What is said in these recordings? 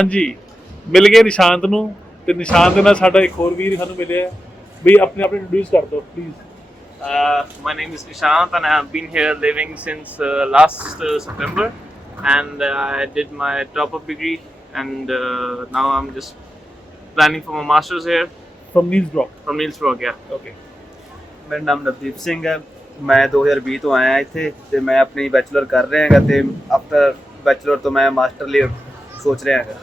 ਹਾਂਜੀ ਮਿਲ ਗਏ ਨਿਸ਼ਾਂਤ ਨੂੰ ਤੇ ਨਿਸ਼ਾਂਤ ਦੇ ਨਾਲ ਸਾਡਾ ਇੱਕ ਹੋਰ ਵੀਰ ਸਾਨੂੰ ਮਿਲਿਆ ਹੈ। ਵੀ ਆਪਣੇ ਇੰਟਰੋਡਿਊਸ ਕਰ ਦਿਓ please. My name is Nishant, and I have been here living since last September, and I did my top-up degree, and now I'm just planning for my masters here from Niels Brock. from Niels Brock. Yeah. Okay ਮੇਰਾ ਨਾਮ ਨਵਦੀਪ ਸਿੰਘ ਹੈ। ਮੈਂ 2020 ਤੋਂ ਆਇਆ ਇੱਥੇ ਤੇ ਮੈਂ ਆਪਣੀ ਬੈਚਲਰ ਕਰ ਰਿਹਾ ਹੈਗਾ ਤੇ ਆਫਟਰ ਬੈਚਲਰ ਤੋਂ मैं मास्टर लिए सोच रहा है।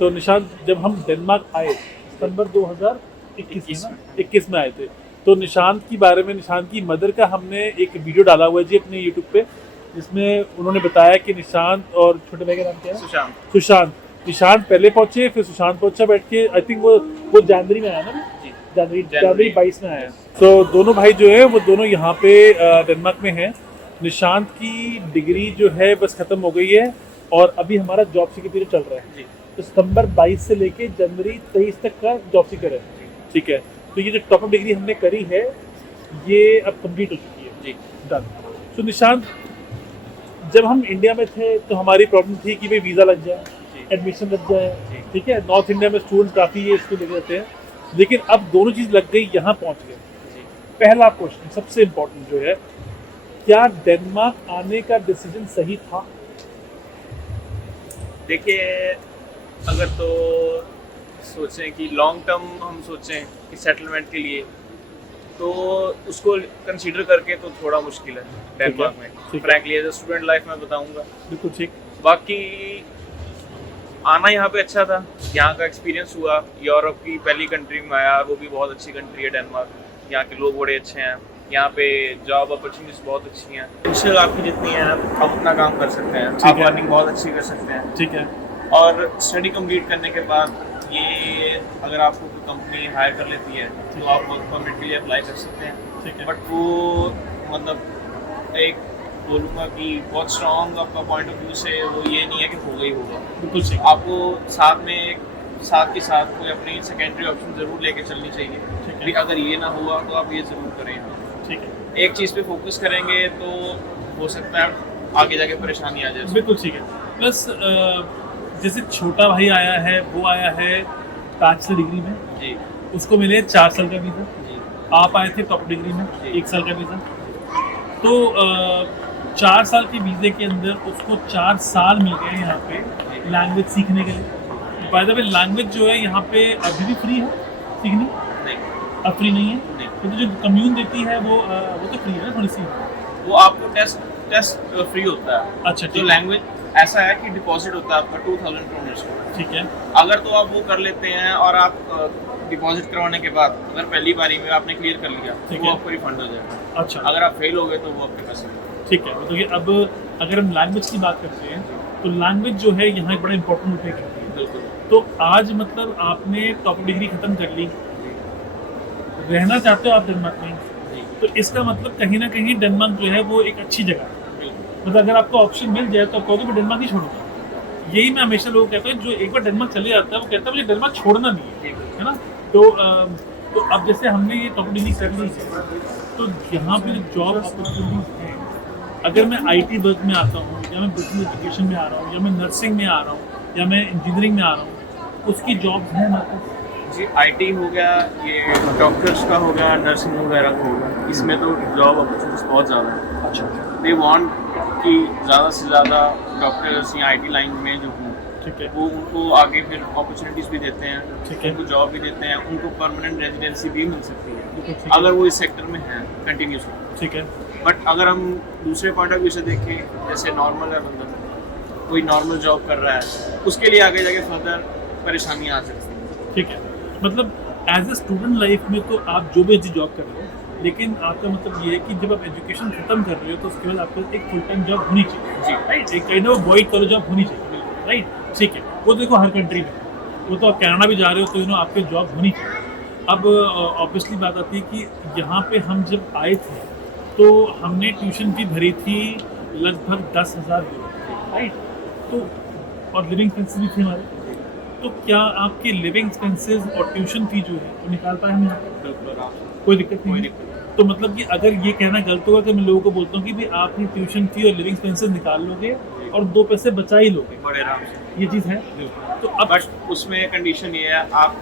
तो निशांत जब हम डेनमार्क आए सितंबर 2021 में आए थे, तो निशांत के बारे में, निशांत की मदर का हमने एक वीडियो डाला हुआ है जी अपने यूट्यूब पे, जिसमें उन्होंने बताया कि निशांत और छोटे भाई का नाम क्या है? सुशांत। निशांत पहले पहुंचे, फिर सुशांत पहुंचा बैठ के। आई थिंक वो जनवरी में आया ना जी, जनवरी 22 में आया। तो दोनों भाई जो है वो दोनों यहाँ पे डेनमार्क में हैं। निशांत की डिग्री जो है बस ख़त्म हो गई है और अभी हमारा जॉब सीकर पीरियड चल रहा है। तो सितंबर 22 से लेके जनवरी 23 तक का जॉब सीकर है, ठीक है। तो ये जो टॉप-अप डिग्री हमने करी है ये अब कंप्लीट हो चुकी है जी, डन। तो निशांत, जब हम इंडिया में थे तो हमारी प्रॉब्लम थी कि भाई वीज़ा लग जाए, एडमिशन लग जाए, ठीक है। नॉर्थ इंडिया में स्टूडेंट्स काफ़ी ये इसको लेके रहते हैं, लेकिन अब दोनों चीज़ लग गई, यहाँ पहुँच गए। पहला क्वेश्चन सबसे इम्पोर्टेंट जो है, क्या डेनमार्क आने का डिसीजन सही था? देखिए, अगर तो सोचें कि लॉन्ग टर्म हम सोचें कि सेटलमेंट के लिए, तो उसको कंसीडर करके तो थोड़ा मुश्किल है डेनमार्क में। Frankly as a student life में बताऊंगा, बिल्कुल ठीक। बाकी आना यहाँ पे अच्छा था, यहाँ का एक्सपीरियंस हुआ। यूरोप की पहली कंट्री में आया, वो भी बहुत अच्छी कंट्री है डेनमार्क। यहाँ के लोग बड़े अच्छे हैं, यहाँ पे जॉब अपॉर्चुनिटीज बहुत अच्छी हैं। पोटेंशियल आपकी जितनी है आप अपना काम कर सकते हैं, आप अर्निंग बहुत अच्छी कर सकते हैं, ठीक है। और स्टडी कंप्लीट करने के बाद ये अगर आपको कोई कंपनी हायर कर लेती है तो आप वर्क परमिट के लिए अप्लाई कर सकते हैं, ठीक है। बट वो मतलब एक बोलूँगा कि बहुत स्ट्रॉन्ग आपका पॉइंट ऑफ व्यू से वो ये नहीं है कि होगा ही होगा। बिल्कुल ठीक। आपको साथ के साथ कोई अपनी सेकेंडरी ऑप्शन ज़रूर लेके चलनी चाहिए, ठीक है। कि अगर ये ना हुआ तो आप ये ज़रूर करें। ठीक है, एक चीज़ पे फोकस करेंगे तो हो सकता है आगे जाके परेशानी आ जाए। बिल्कुल ठीक है। प्लस जैसे छोटा भाई आया है, वो आया है बैचलर डिग्री में जी, उसको मिले 4 साल का वीज़ा। जी, आप आए थे टॉप डिग्री में जी। 1 साल का वीज़ा। तो 4 साल के वीज़े के अंदर उसको 4 साल मिल गए यहाँ पे लैंग्वेज सीखने के लिए। बाय द वे लैंग्वेज जो है यहाँ पे अभी भी फ्री है सीखनी? नहीं अब फ्री नहीं है, नहीं, तो जो कम्यून देती है वो तो फ्री है थोड़ी सी। वो आपको टेस्ट फ्री होता है। अच्छा, तो ठीक है, लैंग्वेज ऐसा है कि डिपॉजिट होता है आपका 2000 करोनर्स का। ठीक है। अगर तो आप वो कर लेते हैं और आप डिपॉजिट करवाने के बाद अगर पहली बारी में आपने क्लियर कर लिया ठीक तो वो है। आपको रिफंड हो जाएगा। अच्छा, अगर आप फेल हो गए तो वो आपके पैसे नहीं। ठीक है। मतलब कि अब अगर हम लैंग्वेज की बात करते हैं तो लैंग्वेज जो है यहाँ एक बड़ा इंपॉर्टेंट रोल प्ले करती है। बिल्कुल। तो आज मतलब आपने टॉप डिग्री खत्म कर ली, रहना चाहते हो आप डेनमार्क में, तो इसका मतलब कहीं ना कहीं डेनमार्क जो है वो एक अच्छी जगह है। मतलब अगर आपको ऑप्शन मिल जाए तो आप कहोगे मैं डेनमार्क नहीं छोड़ूंगा। यही मैं हमेशा लोगों को कहता हूँ, जो एक बार डेनमार्क चले जाता है वो कहता है मुझे डेनमार्क छोड़ना नहीं है ना। तो अब जैसे हमने ये टॉप डिग्री कर ली है तो यहाँ पे जॉब अपॉर्चुनिटीज हैं। अगर मैं IT वर्क में आता हूँ, या मैं बिजनेस एजुकेशन में आ रहा हूँ, या मैं नर्सिंग में आ रहा हूँ, या मैं इंजीनियरिंग में आ रहा हूँ, उसकी जॉब्स हैं ना? जी, IT हो गया, ये डॉक्टर्स का हो गया, नर्सिंग वगैरह का हो गया, इसमें तो जॉब अपॉर्चुनिटीज बहुत ज़्यादा है। अच्छा, दे वांट कि ज़्यादा से ज़्यादा डॉक्टर्स या IT लाइन में जो हों, ठीक है, वो उनको आगे फिर अपॉर्चुनिटीज़ भी देते हैं, ठीक है, उनको जॉब भी देते हैं, उनको परमानेंट रेजिडेंसी भी मिल सकती है बिल्कुल ठीक है, अगर वो इस सेक्टर में हैं कंटिन्यूसली। ठीक है। बट अगर हम दूसरे पॉइंट ऑफ व्यू से देखें, जैसे नॉर्मल है बंदा, कोई नॉर्मल जॉब कर रहा है, उसके लिए आगे जाके फर्दर परेशानियाँ आ सकती हैं। ठीक है, मतलब एज ए स्टूडेंट लाइफ में तो आप जो भी अच्छी जॉब कर रहे हो, लेकिन आपका मतलब ये है कि जब आप एजुकेशन खत्म कर रहे हो तो उसके बाद आपको एक फुल टाइम जॉब होनी चाहिए जी, राइट। एक kind of white collar job होनी चाहिए, राइट। ठीक है, वो देखो हर कंट्री में, वो तो आप कनाडा भी जा रहे हो तो आपके जॉब होनी चाहिए। अब ऑब्वियसली बात आती है कि यहाँ पे हम जब आए थे तो हमने ट्यूशन फी भरी थी लगभग 10,000 यूरो, राइट। तो और लिविंग एक्सपेंसेस भी थे हमारे। तो क्या आपके लिविंग एक्सपेंसेस और ट्यूशन फी जो है वो निकाल पाए हम यहाँ पर? बिल्कुल आराम से, कोई दिक्कत नहीं है। दिक्कत तो मतलब कि अगर ये कहना गलत होगा कि मैं लोगों को बोलता हूँ कि भाई आप ये ट्यूशन फी और लिविंग एक्सपेंसेस निकाल लोगे और 2 पैसे बचा ही लोगे, बड़े आराम से। ये चीज़ है। तो अब बट उसमें कंडीशन ये है, आप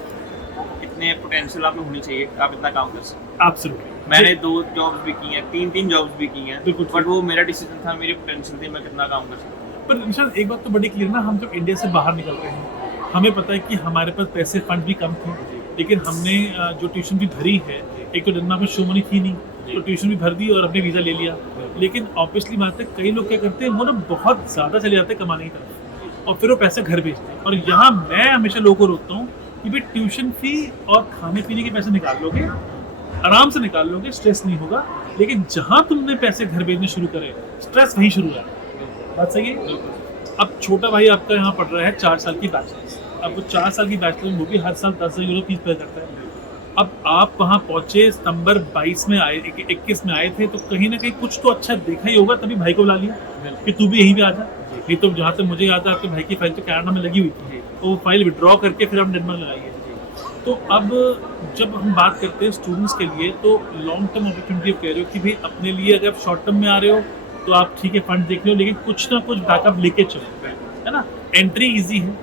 इतने पोटेंशियल आप में होनी चाहिए, आप इतना काम कर सकते एब्सोल्युटली हैं। मैंने 2 जॉब्स भी की हैं, 3 जॉब्स भी की हैं, बिल्कुल। बट वो मेरा डिसीजन था, मेरी पोटेंशियल थी, मैं कितना काम कर सकता हूँ। पर निशान एक बात तो बड़ी क्लियर ना, हम जब इंडिया से बाहर निकल रहे हैं, हमें पता है कि हमारे पास पैसे फंड भी कम थे, लेकिन हमने जो ट्यूशन भी भरी है, एक तो डेनमार्क में शो मनी थी नहीं, तो ट्यूशन भी भर दी और अपने वीज़ा ले लिया। लेकिन ऑब्वियसली बात है, कई लोग क्या करते हैं, वो ना बहुत ज़्यादा चले जाते हैं कमाने की तरफ और फिर वो पैसे घर भेजते हैं। और यहाँ मैं हमेशा लोगों को रोकता हूँ कि भाई ट्यूशन फी और खाने पीने के पैसे निकाल लोगे, आराम से निकाल लोगे, स्ट्रेस नहीं होगा। लेकिन जहाँ तुमने पैसे घर भेजने शुरू करे, स्ट्रेस वहीं शुरू है। बात सही है। अब छोटा भाई आपका यहाँ पढ़ रहा है 4 साल की बैचलर्स, अब वो 4 साल की बैचलर वो भी हर साल 10,000 यूरो फीस पे करता है। अब आप वहाँ पहुँचे सितंबर 22 में आए, 21 में आए थे, तो कहीं ना कहीं कुछ तो अच्छा देखा ही होगा, तभी भाई को बुला लिया कि तू भी यहीं पे आ जा। नहीं तो जहाँ तक मुझे याद है, आपके भाई की फाइल तो कनाडा में लगी हुई थी, तो वो फाइल विड्रॉ करके फिर हम डेनमार्क लगाइए। तो अब जब हम बात करते हैं स्टूडेंट्स के लिए, तो लॉन्ग टर्म अपॉर्चुनिटी कह रहे हो कि भाई अपने लिए अगर आप शॉर्ट टर्म में आ रहे हो तो आप ठीक है फंड देख रहे हो, लेकिन कुछ ना कुछ बैकअप लेके चलो, है ना। एंट्री इजी है।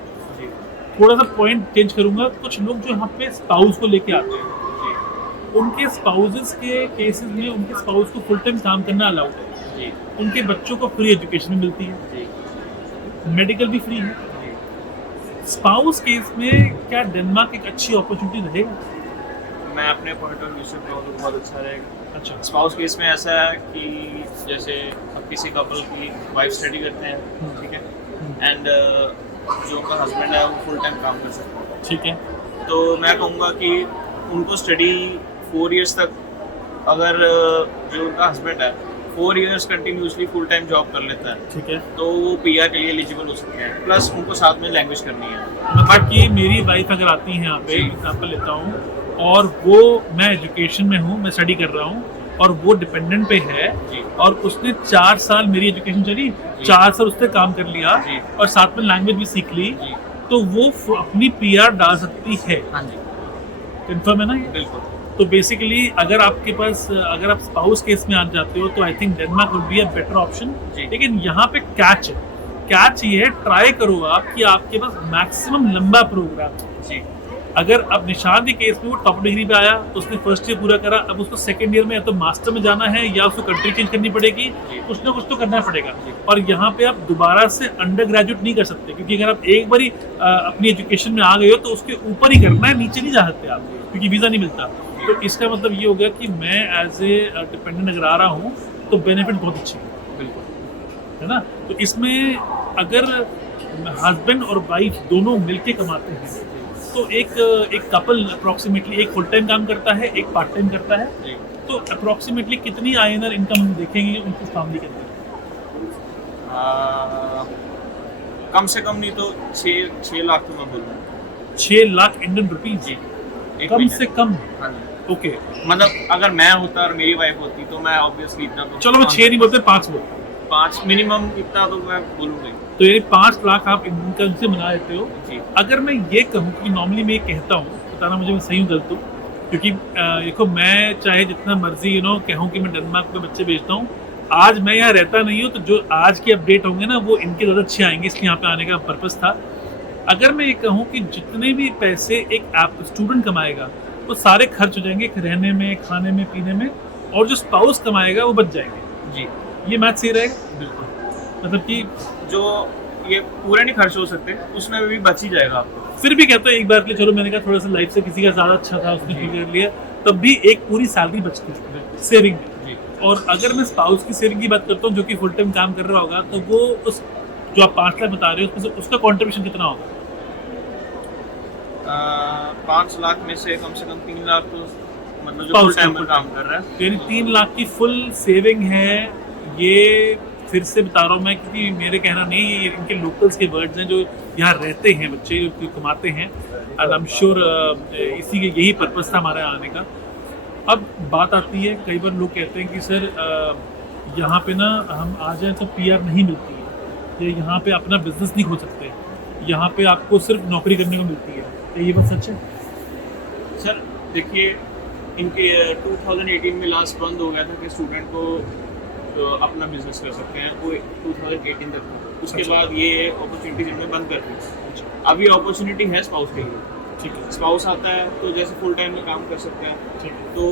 थोड़ा सा पॉइंट चेंज करूंगा, कुछ लोग जो यहाँ पे स्पाउस को लेके आते हैं, उनके स्पाउसेस के केसेस में उनके स्पाउस को फुल टाइम काम करना अलाउड है, उनके बच्चों को फ्री एजुकेशन मिलती है, मेडिकल भी फ्री है। स्पाउस केस में क्या डेनमार्क एक अच्छी अपॉर्चुनिटी रहेगा? मैं अपने पॉइंट ऑफ व्यू से कहूँ तो बहुत अच्छा रहेगा। अच्छा, स्पाउस केस में ऐसा है कि जैसे अब किसी कपल की वाइफ स्टडी करते हैं, ठीक है, एंड जो उनका हस्बैंड है वो फुल टाइम काम कर सकता है, ठीक है। तो मैं कहूँगा कि उनको स्टडी 4 इयर्स तक, अगर जो उनका हस्बैंड है 4 years continuously full time job कर लेता है, ठीक है, तो वो पीआर के लिए एलिजिबल हो सकते हैं। प्लस उनको साथ में लैंग्वेज करनी है। मतलब कि मेरी वाइफ अगर आती है यहाँ पे, एग्जाम्पल लेता हूँ, और वो मैं एजुकेशन में हूँ, मैं स्टडी कर रहा हूँ, और वो डिपेंडेंट पे है, जी। और उसने 4 साल मेरी एजुकेशन चली, 4 साल उसने काम कर लिया जी। और साथ में लैंग्वेज भी सीख ली, जी। तो वो अपनी पीआर डाल सकती है। हाँ जी, कंफर्म है ना ये? बिल्कुल। तो बेसिकली अगर आपके पास, अगर आप स्पाउस केस में आ जाते हो, तो I think Denmark would be a better option. जी। लेकिन यहाँ पे कैच है, कैच ये है, ट्राई करो आप कि आपके पास मैक्सिमम लंबा प्रोग्राम है। जी। अगर अब निशान के केस में वो टॉप डिग्री पे आया, तो उसने फर्स्ट ईयर पूरा करा, अब उसको सेकंड ईयर में या तो मास्टर में जाना है या उसको कंट्री चेंज करनी पड़ेगी, कुछ ना कुछ तो करना पड़ेगा। और यहाँ पे आप दोबारा से अंडर ग्रेजुएट नहीं कर सकते, क्योंकि अगर आप एक बारी अपनी एजुकेशन में आ गए हो तो उसके ऊपर ही करना है, नीचे नहीं जा सकते आप, क्योंकि वीज़ा नहीं मिलता। तो इसका मतलब ये हो गया कि मैं एज ए डिपेंडेंट अगर आ रहा हूँ तो बेनिफिट बहुत अच्छे हैं, बिल्कुल, है ना। तो इसमें अगर हस्बैंड और वाइफ दोनों मिलके कमाते हैं, तो एक कपल अप्रॉक्सीमेटली एक फुल टाइम काम करता है, एक पार्ट टाइम करता है, जी। तो अप्रॉक्सीमेटली कितनी आईएनआर इनकम हम देखेंगे उनकी फैमिली के अंदर? कम से कम नहीं तो 6 लाख तो मैं बोलूँगा। 6 लाख इंडियन रुपीज जी, एक कम महीने। से कम? हाँ जी। ओके, मतलब अगर मैं होता और मेरी वाइफ होती तो मैं ऑब्वियसली इतना तो, चलो मैं 6 नहीं बोलते, 5 बोलते। 5 मिनिमम इतना तो मैं बोलूँगा ही। तो यानी 5 लाख आप इनकम से बना लेते हो। जी। अगर मैं ये कहूँ कि नॉर्मली मैं ये कहता हूँ, बताना मुझे मैं सही हूँ गलत हूँ, क्योंकि देखो मैं चाहे जितना मर्जी कहूँ कि मैं डेनमार्क पे बच्चे भेजता हूँ, आज मैं यहाँ रहता नहीं हूँ, तो जो आज के अपडेट होंगे ना वो इनके ज़्यादा अच्छे आएंगे, इसलिए यहाँ पे आने का पर्पज़ था। अगर मैं ये कहूँ कि जितने भी पैसे एक स्टूडेंट कमाएगा वो सारे खर्च हो जाएंगे रहने में, खाने में, पीने में, और जो स्पाउस कमाएगा वो बच जाएंगे। जी, ये मैथ सही रहेगा? बिल्कुल। मतलब कि जो ये पूरे नहीं खर्च हो सकते, उसमें भी बच ही जाएगा आपको। फिर भी कहते हैं एक बार के लिए, चलो मैंने कहा थोड़ा सा लाइफ से किसी का ज़्यादा अच्छा था, उसने जी। कर लिया, तब भी एक पूरी सैलरी बचती है सेविंग में। जी। और अगर मैं स्पाउस की सेविंग की बात करता हूँ जो कि फुल टाइम काम कर रहा होगा, तो वो उस जो आप 5 लाख बता रहे हो उसमें से उसका कॉन्ट्रीब्यूशन कितना होगा? 5 लाख में से कम 3 लाख तो मतलब जो Spouse फुल टाइम का में काम कर रहा है। तो यानी 3 लाख की फुल सेविंग है। ये फिर से बता रहा हूँ मैं, क्योंकि मेरे कहना नहीं, ये इनके लोकल्स के वर्ड्स हैं जो यहाँ रहते हैं बच्चे, जो कमाते हैं, एंड आई एम श्योर इसी के यही पर्पज़ था हमारे आने का। अब बात आती है, कई बार लोग कहते हैं कि सर यहाँ पे ना हम आ जाएं तो पीआर नहीं मिलती है, या यहाँ पे अपना बिजनेस नहीं खोल सकते, यहाँ पे आपको सिर्फ नौकरी करने को मिलती है, क्या ये बात सच है? सर देखिए, इनके 2018 में लास्ट बंद हो गया था कि स्टूडेंट को अपना बिजनेस कर सकते हैं, वो 2018 तक था। उसके अच्छा। बाद ये अपॉर्चुनिटीज इन्होंने बंद कर दी। अभी अपॉर्चुनिटी है स्पाउस के लिए, ठीक है, स्पाउस आता है तो जैसे फुल टाइम में काम कर सकता है, ठीक है, तो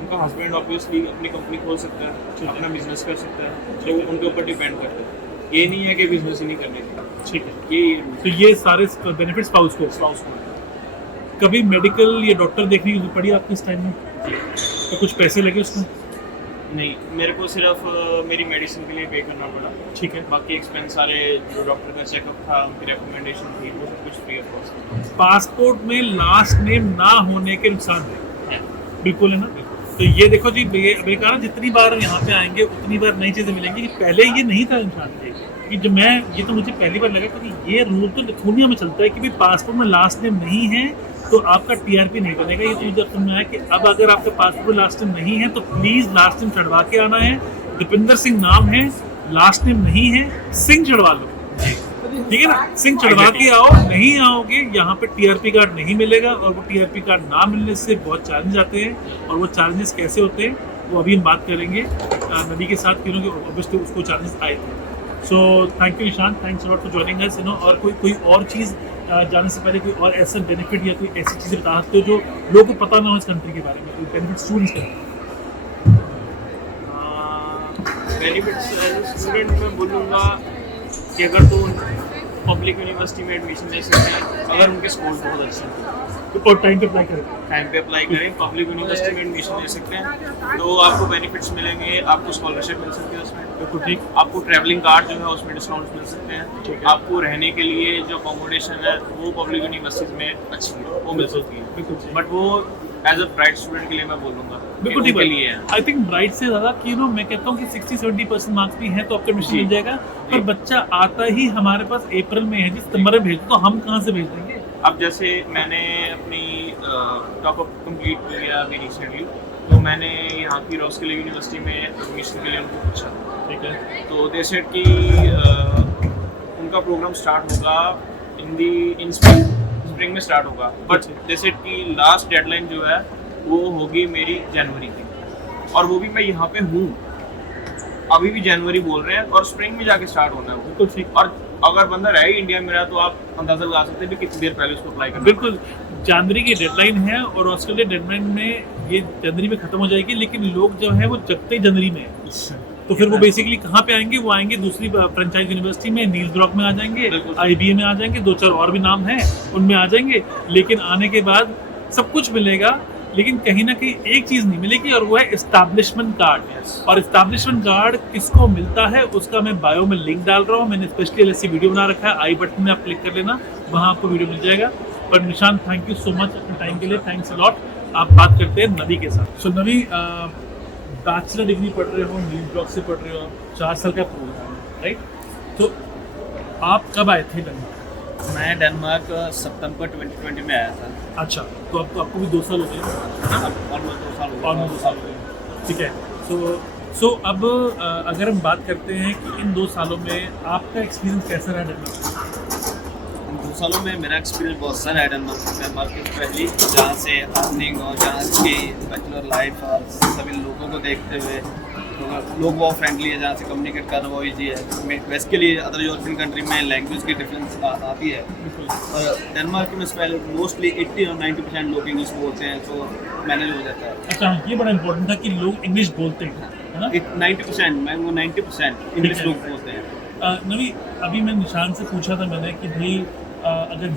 उनका हस्बैंड ऑब्वियसली अपनी कंपनी खोल सकता है, ठीक है। अपना बिजनेस कर सकता है, तो उनके ऊपर डिपेंड करता है। ये नहीं है कि बिजनेस ही नहीं करने का, ठीक है। ये तो ये सारे बेनिफिट स्पाउस को। स्पाउस को कभी मेडिकल या डॉक्टर देखने की जरूरत पड़ी आपको इस टाइम में? तो कुछ पैसे लगे उसमें? नहीं, मेरे को सिर्फ मेरी मेडिसिन के लिए पे करना पड़ा। ठीक है। बाकी एक्सपेंस सारे जो डॉक्टर का चेकअप था, उनकी रिकमेंडेशन थी, वो सब कुछ फ्री ऑफ कॉस्ट पासपोर्ट में लास्ट नेम ना होने के नुकसान है, बिल्कुल है ना। तो ये देखो जी, ये कहा ना, जितनी बार यहाँ पे आएंगे उतनी बार नई चीज़ें मिलेंगी। कि पहले ये नहीं था इंसान कि जब ये तो मुझे पहली बार लगा कि ये रूल तो लिथुनिया में चलता है कि भाई पासपोर्ट में लास्ट नेम नहीं है तो आपका टीआरपी नहीं बनेगा। ये तो मुझे समझ में आया कि अब अगर आपके पासपोर्ट में लास्ट नेम नहीं है तो प्लीज़ लास्ट नेम चढ़वा के आना है। दीपिंदर सिंह नाम है, लास्ट नेम नहीं है, सिंह चढ़वा लो, ठीक है ना। सिंह चढ़वा के आओ, नहीं आओगे यहाँ पे टीआरपी कार्ड नहीं मिलेगा। और वो टीआरपी कार्ड ना मिलने से बहुत चैलेंज आते हैं, और वो चैलेंजेस कैसे होते हैं वो अभी हम बात करेंगे नदी के साथ, क्योंकि ऑब्वियसली उसको चैलेंजेस आए थे। So thank you Nishant, thanks a lot for joining us, और कोई और चीज़ जाने से पहले कोई और ऐसा बेनिफिट या कोई ऐसी चीज़ें बता सकते हो जो लोगों को पता ना हो इस कंट्री के बारे में, कोई बेनिफिट स्टूडेंट्स के? बेनिफिट्स एज ए स्टूडेंट मैं बोलूँगा कि अगर तो पब्लिक यूनिवर्सिटी में एडमिशन ले सकते हैं अगर उनके स्कोर बहुत अच्छे हैं, और टाइम पे अप्लाई करें, टाइम पे अप्लाई करें, पब्लिक यूनिवर्सिटी में एडमिशन ले सकते हैं, तो आपको बेनिफिट्स मिलेंगे, आपको स्कॉलरशिप मिल सकती है उसमें, बिल्कुल ठीक। आपको ट्रैवलिंग कार्ड जो है उसमें डिस्काउंट मिल सकते ठीक हैं, है। आपको रहने के लिए जो अकोमोडेशन है वो पब्लिक यूनिवर्सिटीज में अच्छी है, वो मिल सकती है, बिल्कुल ठीक। बट वो एज अ ब्राइट स्टूडेंट के लिए मैं बोलूँगा बिल्कुल ठीक के लिए है। आई थिंक ब्राइट से ज़्यादा कि मैं कहता हूँ कि 60-70% मार्क्स भी हैं तो आपका एडमिशन जी। मिल जाएगा। पर बच्चा आता ही हमारे पास अप्रैल में है, जिस सितंबर में भेज दो, तो हम कहाँ से भेज देंगे? अब जैसे मैंने अपनी टॉप अप कंप्लीट किया अभी रिसेंटली, तो मैंने यहाँ की रॉस्किल यूनिवर्सिटी में एडमिशन के लिए उनको पूछा, ठीक है, तो दे सेड कि उनका प्रोग्राम स्टार्ट होगा इन स्प्रिंग में स्टार्ट होगा, बट दे सेड कि लास्ट डेडलाइन जो है वो होगी मेरी जनवरी की, और वो भी मैं यहाँ पे हूँ, अभी भी जनवरी बोल रहे हैं और स्प्रिंग में जाके स्टार्ट होना है वो। बिल्कुल ठीक। और अगर बंदा रहे इंडिया में रहा तो आप अंदाजा लगा सकते हैं कि कितनी देर पहले उसको अप्लाई करना। बिल्कुल, जनवरी की डेडलाइन है और ऑस्ट्रेलिया डेडलाइन में ये जनवरी में खत्म हो जाएगी, लेकिन लोग जो है वो जगते ही जनवरी में है। तो फिर वो बेसिकली कहाँ पे आएंगे? वो आएंगे दूसरी फ्रेंचाइज यूनिवर्सिटी में, नील्स ब्रॉक में आ जाएंगे, बिल्कुल। IBA में आ जाएंगे, 2-4 और भी नाम हैं उनमें आ जाएंगे। लेकिन आने के बाद सब कुछ मिलेगा, लेकिन कहीं ना कहीं एक चीज़ नहीं मिलेगी, और वो है एस्टैब्लिशमेंट कार्ड। और एस्टैब्लिशमेंट कार्ड किसको मिलता है उसका मैं बायो में लिंक डाल रहा हूँ, मैंने स्पेशली ऐसी वीडियो बना रखा है, आई बटन में आप क्लिक कर लेना, वहाँ आपको वीडियो मिल जाएगा। पर Nishant, thank you so much अपने टाइम के लिए, थैंक्स अ लॉट। आप बात करते हैं नवी के साथ। सो नवी, बैचलर डिग्री पढ़ रहे हो, नील्स ब्रॉक से पढ़ रहे हो, 4 साल का प्रोग्राम है, राइट? तो आप कब आए थे डेनमार्क? मैं डेनमार्क सितंबर 2020 में आया था। अच्छा, तो आपको भी 2 साल हो गए, ऑलमोस्ट 2 साल हो और 2 साल हो गए, ठीक है। सो अब अगर हम बात करते हैं कि इन 2 सालों में आपका एक्सपीरियंस कैसा रहा डेनमार्क? 2 सालों में मेरा एक्सपीरियंस बहुत सारा है डेनमार्क के पहली, जहाँ से अर्निंग और जहाँ की बैचलर लाइफ और सभी लोगों को देखते हुए लोग बहुत फ्रेंडली है, जहाँ से कम्युनिकेट करना वो ईजी है। वैसे के लिए अदर यूरोपियन कंट्री में लैंग्वेज की डिफरेंस आती है, और डेनमार्क में मोस्टली 80 और 90% लोग इंग्लिश बोलते हैं, तो मैनेज हो जाता है। अच्छा, ये बड़ा इंपॉर्टेंट था कि लोग इंग्लिश बोलते हैं, है ना? 90% मैं वो 90% इंग्लिश लोग बोलते हैं। नवी, अभी मैं निशान से पूछा था मैंने कि भाई अगर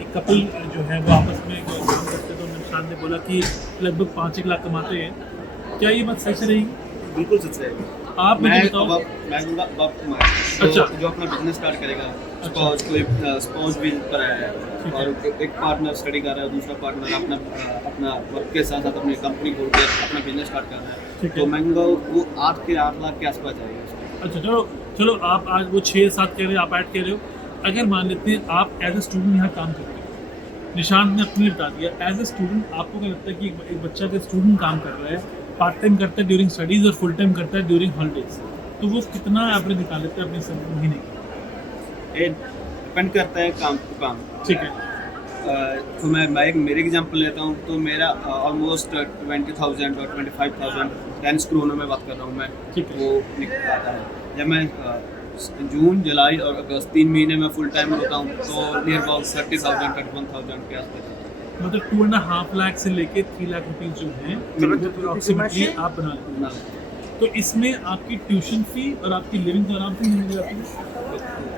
एक कपल जो है वो आपस में काम करते, तो निशान ने बोला कि लगभग 5-1 लाख कमाते हैं। क्या ये बात सही से रहेगी? बिल्कुल सच है। आप मुझे बताओ। अच्छा, जो अपना बिजनेस स्टार्ट करेगा स्पाउस कोई स्पाउस भी पर आया है, और एक पार्टनर स्टडी कर रहा है, दूसरा पार्टनर अपना वर्क के साथ साथ अपनी कंपनी खोल के अपना बिजनेस स्टार्ट कर रहा है, तो मैं कहूँगा वो 8 लाख के आसपास जाएगा। अच्छा, चलो आप आज वो 6-7 कह रहे हो, आप 8 कह रहे हो। अगर मान लेते हैं आप एज ए स्टूडेंट यहाँ काम करते हो, निशांत ने अपने बता दिया, एज ए स्टूडेंट आपको क्या लगता है कि एक बच्चा अगर स्टूडेंट काम कर रहा है, पार्ट टाइम करता है ड्यूरिंग स्टडीज़ और फुल टाइम करता है ड्यूरिंग हॉलीडेज, तो वो कितना एवरेज निकाल लेता है अपने सब महीने की? ये डिपेंड करता है काम टू काम। ठीक है। तो मैं मेरे एग्जांपल लेता हूँ, तो मेरा ऑलमोस्ट 20,000 और 25,000 10 करोड़ में बात कर रहा हूँ मैं, ठीक है। वो निकल आता है। जब मैं जून, जुलाई और अगस्त 3 महीने में फुल टाइम होता हूँ, तो नियर अबाउट 30,000 31,000 के आसपास। मतलब 2.5 लाख से लेके 3 लाख रुपीज जो है अप्रोक्सीमेटली आप बना लेते हैं। तो इसमें आपकी ट्यूशन फी और आपकी लिविंग तो आराम से मिल जाती है,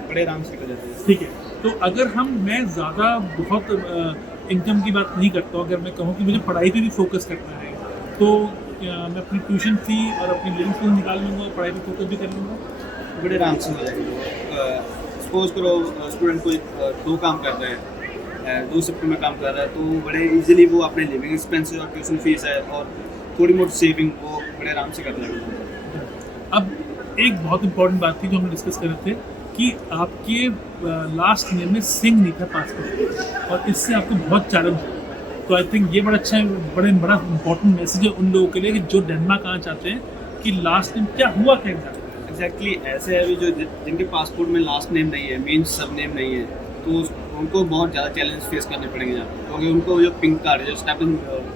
बड़े आराम से कर जाते हैं। ठीक है। तो अगर मैं ज़्यादा बहुत इनकम की बात नहीं करता हूँ, अगर मैं कहूँ कि मुझे पढ़ाई पे भी फोकस करना है, तो क्या मैं अपनी ट्यूशन फी और अपनी लिविंग फी निकाल लूँगा और पढ़ाई पे फोकस भी कर लूँगा? बड़े आराम से हो जाएगा। सपोज करो स्टूडेंट कोई 2 काम कर रहे हैं, 2 शिफ्ट में काम कर रहा है, तो बड़े इजीली वो अपने लिविंग एक्सपेंसेस और ट्यूशन फीस है और थोड़ी मोटी सेविंग वो बड़े आराम से कर लेगा। अब एक बहुत इंपॉर्टेंट बात थी जो हम डिस्कस कर रहे थे कि आपके लास्ट नेम में सिंह नहीं था पासपोर्ट, और इससे आपको बहुत चैलेंज है। तो आई थिंक ये बड़ा अच्छा बड़ा इंपॉर्टेंट मैसेज है उन लोगों के लिए कि जो डेनमार्क आना चाहते हैं कि लास्ट नेम क्या हुआ क्या एग्जैक्टली ऐसे है भी जो जिनके पासपोर्ट में लास्ट नेम नहीं है, मीन सब नेम नहीं है, तो उनको बहुत ज़्यादा चैलेंज फेस करने पड़ेंगे यहाँ, क्योंकि उनको जो पिंक कार्ड है, जो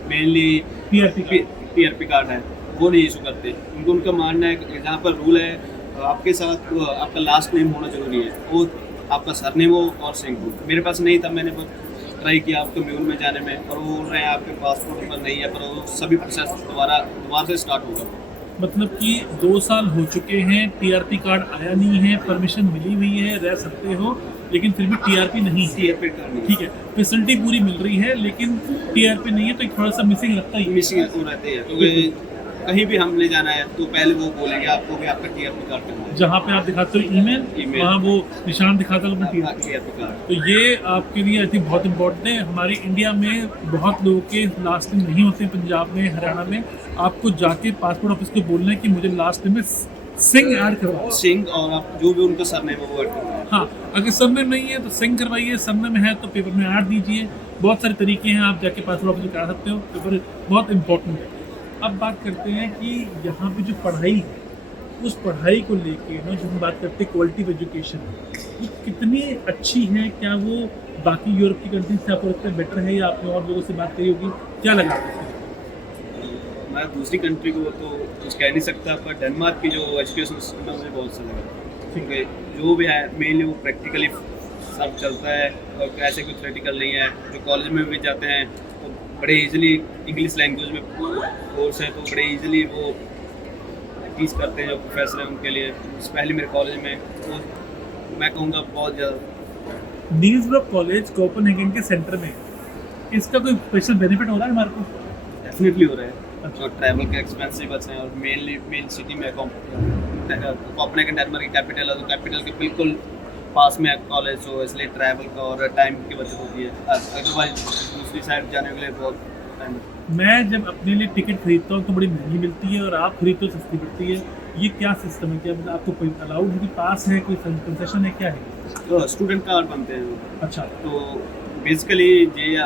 मेनली पीआरपी कार्ड है, वो नहीं इशू करते। उनका मानना है कि जहाँ पर रूल है आपके साथ आपका लास्ट नेम होना जरूरी है, वो आपका सरनेम हो और सिंह हो। मेरे पास नहीं था, मैंने ट्राई किया आपके म्यूल में जाने में, और वो बोल रहे हैं आपके पासपोर्ट पर नहीं है, पर वो सभी प्रोसेस दोबारा से स्टार्ट होगा। मतलब कि 2 साल हो चुके हैं, टीआरपी कार्ड आया नहीं है, परमिशन मिली हुई है, रह सकते हो, लेकिन फिर भी टीआरपी नहीं है। टीआरपी कार्ड नहीं, ठीक है, फैसिलिटी पूरी मिल रही है लेकिन टीआरपी नहीं है, तो एक थोड़ा सा मिसिंग लगता ही है। मिसिंग तो रहते हैं, क्योंकि कहीं भी हमने जाना है तो पहले वो बोलेंगे आपको भी आपका टीआरपी कार्ड करना है। जहाँ पे आप दिखाते हो ईमेल, वहाँ वो निशान दिखाता है अपना टीआरपी कार्ड। तो ये आपके लिए आई थिंक बहुत इंपॉर्टेंट है। हमारे इंडिया में बहुत लोगों के लास्ट नेम नहीं होते, पंजाब में, हरियाणा में आपको जाके पासपोर्ट ऑफिस को बोलना है कि मुझे लास्ट नेम में सिंह ऐड करवाओ, सिंह, और आप जो भी उनका सरनेम है वो ऐड करना है। हाँ, अगर सरनेम नहीं है तो सिंह करवाइए, सरनेम है तो पेपर में ऐड दीजिए। बहुत सारे तरीके हैं, आप जाके पासपोर्ट ऑफिस में करा सकते हो, पेपर बहुत इंपॉर्टेंट है। अब बात करते हैं कि यहाँ पे जो पढ़ाई है, उस पढ़ाई को लेके ना जो हम बात करते हैं क्वालिटी ऑफ एजुकेशन, वो कितनी अच्छी है? क्या वो बाकी यूरोप की कंट्रीज से आपको लगता है बेटर है, या आपने और लोगों से बात करी होगी, क्या लगा आपको? मैं दूसरी कंट्री को तो कुछ कह नहीं सकता, पर डेनमार्क की जो एजुकेशन सिस्टम है मुझे बहुत अच्छा लगा, क्योंकि जो भी है मेनली वो प्रैक्टिकली सब चलता है, और ऐसे कोई थ्योरेटिकल नहीं है। जो कॉलेज में भी जाते हैं तो बड़े इजीली इंग्लिश लैंग्वेज में कोर्स है, तो बड़े इजीली वो टीच करते हैं जो प्रोफेसर हैं उनके लिए। पहले मेरे कॉलेज में तो मैं कहूँगा बहुत ज़्यादा। नील्स ब्रॉक कॉलेज कोपेनहेगन के सेंटर में, इसका कोई स्पेशल बेनिफिट हो रहा है हमारे को? डेफिनेटली हो रहा है। अच्छा। और ट्रैवल के एक्सपेंसिव बचे हैं, और मेन सिटी में कोपेनहेगन डेनमार्क की कैपिटल है, तो कैपिटल के बिल्कुल पास में कॉलेज हो, इसलिए ट्रैवल का और टाइम की बचत होती है। अदरवाइज दूसरी साइड जाने के लिए बहुत टाइम। मैं जब अपने लिए टिकट खरीदता हूँ तो बड़ी महंगी मिलती है, और आप खरीदते हो सस्ती पड़ती है। ये क्या सिस्टम है? क्या मतलब आपको कोई अलाउड है कि पास है, कोई कंसेशन है, क्या है? तो स्टूडेंट कार्ड बनते हैं। अच्छा। तो बेसिकली ये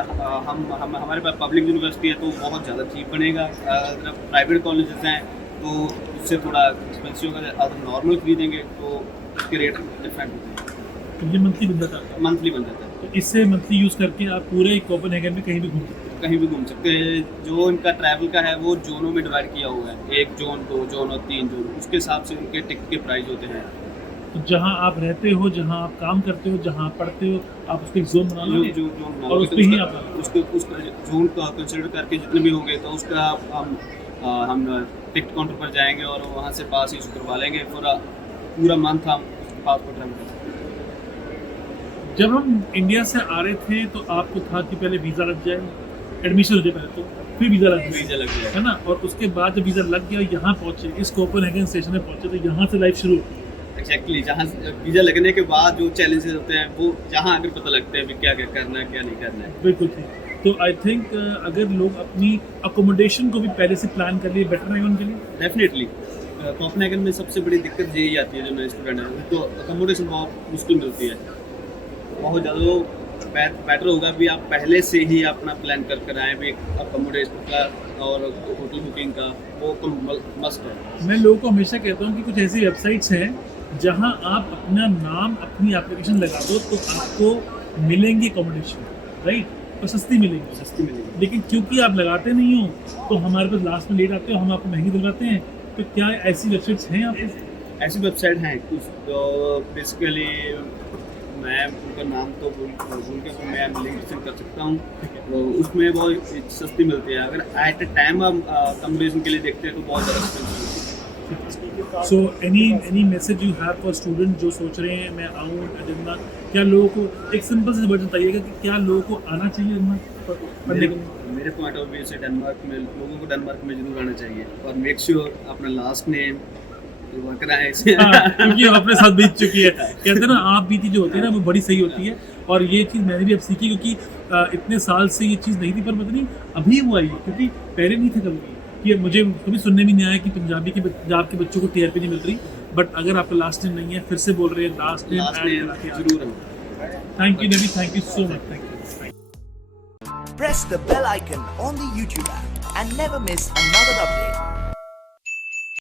हम हमारे पास पब्लिक यूनिवर्सिटी है तो बहुत ज़्यादा चीप बनेगा। अगर प्राइवेट कॉलेजेस हैं तो उससे थोड़ा एक्सपेंसिव होगा। अगर नॉर्मल खरीदेंगे तो उसके रेट डिफरेंट होते हैं। तो ये मंथली बन जाता है? मंथली बन जाता है। तो इससे मंथली यूज़ करके आप पूरे कोपेनहेगन में कहीं भी घूम सकते हैं? कहीं भी घूम सकते हैं। जो इनका ट्रैवल का है वो जोनों में डिवाइड किया हुआ है, 1 जोन, 2 जोन और 3 जोन। उसके हिसाब से उनके टिकट के प्राइस होते हैं। तो जहाँ आप रहते हो, जहाँ आप काम करते हो, जहाँ आप पढ़ते हो, आप उसको एक जोन बना लो जो जोन बना और उस पे ही आप उसका जोन का कंसिडर करके जितने भी होंगे तो उसका हम टिकट काउंटर पर जाएंगे और वहाँ से पास इशू करवा लेंगे। पूरा मंथ हम पासपोर्ट ट्रैवल कर सकते हैं। जब हम इंडिया से आ रहे थे तो आपको था कि पहले वीज़ा लग जाए, एडमिशन हो जाए पहले, तो फिर वीज़ा लग जाए, है ना? और उसके बाद जब वीज़ा लग गया, यहाँ पहुँचे, इस कोपेनहेगन स्टेशन में पहुँचे, तो यहाँ से लाइफ शुरू होती है। एक्जैक्टली जहाँ वीज़ा लगने के बाद जो चैलेंजेस होते हैं वो जहाँ आकर पता लगते हैं क्या क्या करना है, क्या नहीं करना है। बिल्कुल ठीक। तो आई थिंक अगर लोग अपनी अकोमोडेशन को भी पहले से प्लान कर लिए, बेटर रहेगा उनके लिए। डेफिनेटली कोपेनहेगन में सबसे बड़ी दिक्कत यही आती है जो नए स्टूडेंट हैं उनको अकोमोडेशन बहुत मुश्किल मिलती है, बहुत ज़्यादा। बेटर होगा भी आप पहले से ही अपना प्लान कर आएँ भी अकोमोडेशन का और होटल बुकिंग का, वो मस्ट है। मैं लोगों को हमेशा कहता हूँ कि कुछ ऐसी वेबसाइट्स हैं जहाँ आप अपना नाम, अपनी एप्लीकेशन लगा दो तो आपको मिलेंगी अकोमोडेशन, राइट? और सस्ती मिलेगी। लेकिन क्योंकि आप लगाते नहीं हो तो हमारे पास लास्ट में लेट आते हो, हम आपको महंगी दिलवाते हैं। तो क्या ऐसी वेबसाइट्स हैं आप? ऐसी वेबसाइट हैं कुछ जो बेसिकली मैं उनका नाम तो भूल के तो मैं लिंक सेंड कर सकता हूँ, तो उसमें वो सस्ती मिलती है। अगर एट अ टाइम हम कंपैरिजन के लिए देखते हैं तो बहुत ज़्यादा एक्सपेंसिव है। So any message you have for student जो सोच रहे हैं मैं आऊँ डेनमार्क, क्या लोगों को एक सिंपल से वर्ड बताइएगा कि क्या लोगों को आना चाहिए डेनमार्क पढ़ने के लिए? मेरे पॉइंट ऑफ व्यू से डेनमार्क में लोगों को डेनमार्क में जरूर आना चाहिए, और मेक श्योर अपना लास्ट नेम कराएं। क्योंकि वो अपने साथ बीत चुकी है। कहते हैं ना आप बीती जो होती है ना वो बड़ी सही होती है, और ये चीज़ मैंने भी अब सीखी, क्योंकि इतने साल से ये चीज़ नहीं थी, पर पता नहीं अभी वो आई, क्योंकि पहले नहीं था कभी कि मुझे कभी सुनने में नहीं आया कि पंजाब के बच्चों को टीआरपी नहीं मिल रही। बट अगर आपका लास्ट नेम नहीं है, फिर से बोल रहे हैं लास्ट नेम जरूर है। Thank you Nabi, thank you so much, thank you. Press the bell icon on the YouTube app and never miss another update.